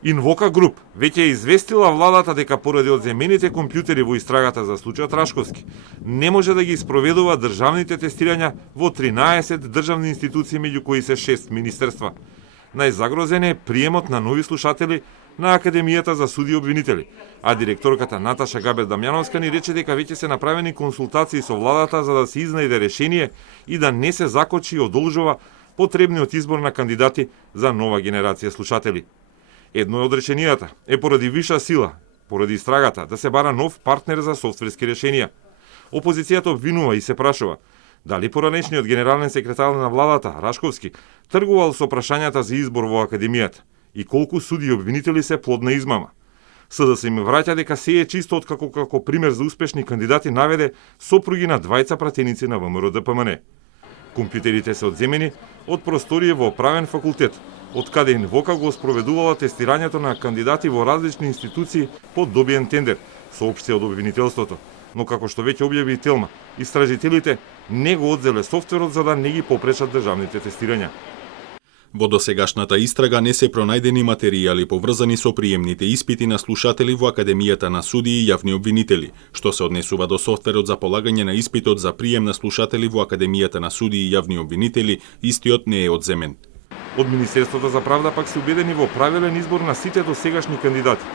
Инвока Груп веќе известила владата дека поради одземените компјутери во истрагата за случајот Рашковски не може да ги спроведува државните тестирања во 13 државни институции, меѓу кои се 6 министерства. Најзагрозен е приемот на нови слушатели на Академијата за суди и обвинители, а директорката Наташа Габер Дамјановска ни рече дека веќе се направени консултации со владата за да се изнајде решение и да не се закочи и одолжува потребниот избор на кандидати за нова генерација слушатели. Едно од решенијата е поради виша сила, поради истрагата, да се бара нов партнер за софтверски решенија. Опозицијата обвинува и се прашува дали поранешниот генерален секретар на владата, Рашковски, тргувал со прашањата за избор во Академијата и колку суди и обвинители се плод на измама. СДС им враќа дека се е чисто откако како пример за успешни кандидати наведе сопруги на двајца пратеници на ВМРО ДПМН. Компјутерите се одземени од просторија во правен факултет, од каде Инвока го спроведувала тестирањето на кандидати во различни институции по добиен тендер, соопшти од обвинителството. Но како што веќе објави Телма, истражителите не го одзеле софтверот за да не ги попречат државните тестирања. Во досегашната истрага не се пронајдени материјали поврзани со приемните испити на слушатели во Академијата на суди и јавни обвинители. Што се однесува до софтверот за полагање на испитот за прием на слушатели во Академијата на суди и јавни обвинители, истиот не е одземен. Од Министерството за правда пак се убедени во правилен избор на сите досегашни кандидати,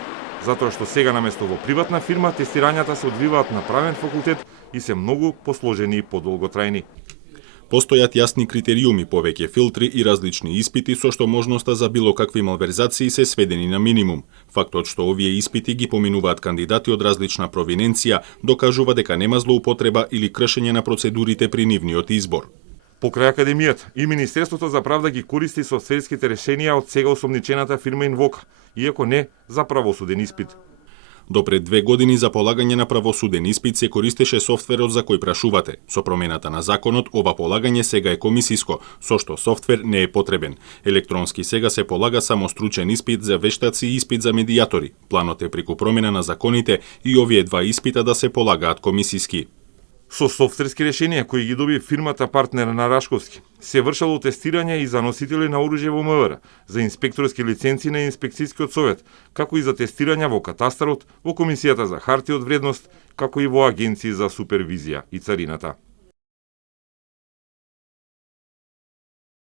затоа што сега наместо во приватна фирма тестирањата се одвиваат на правен факултет и се многу посложени и подолготрајни. Постојат јасни критериуми, повеќе филтри и различни испити, со што можноста за било какви малверзации се сведени на минимум. Фактот што овие испити ги поминуваат кандидати од различна провиненција докажува дека нема злоупотреба или кршење на процедурите при нивниот избор. Покрај Академијата и Министерството за правда ги користи софтверските решенија од сега осомничената фирма Инвока, иако не за правосуден испит. До пред 2 години за полагање на правосуден испит се користеше софтверот за кој прашувате. Со промената на законот, ова полагање сега е комисиско, со што софтвер не е потребен. Електронски сега се полага само стручен испит за вештаци и испит за медијатори. Планот е преку промена на законите и овие два испита да се полагаат комисиски. Со софтверски решенија кои ги доби фирмата партнер на Рашковски, се вршало тестирање и за носители на оружје во МВР, за инспекторски лиценци на инспекцијскиот совет, како и за тестирања во катастарот, во Комисијата за хартија од вредност, како и во агенции за супервизија и царината.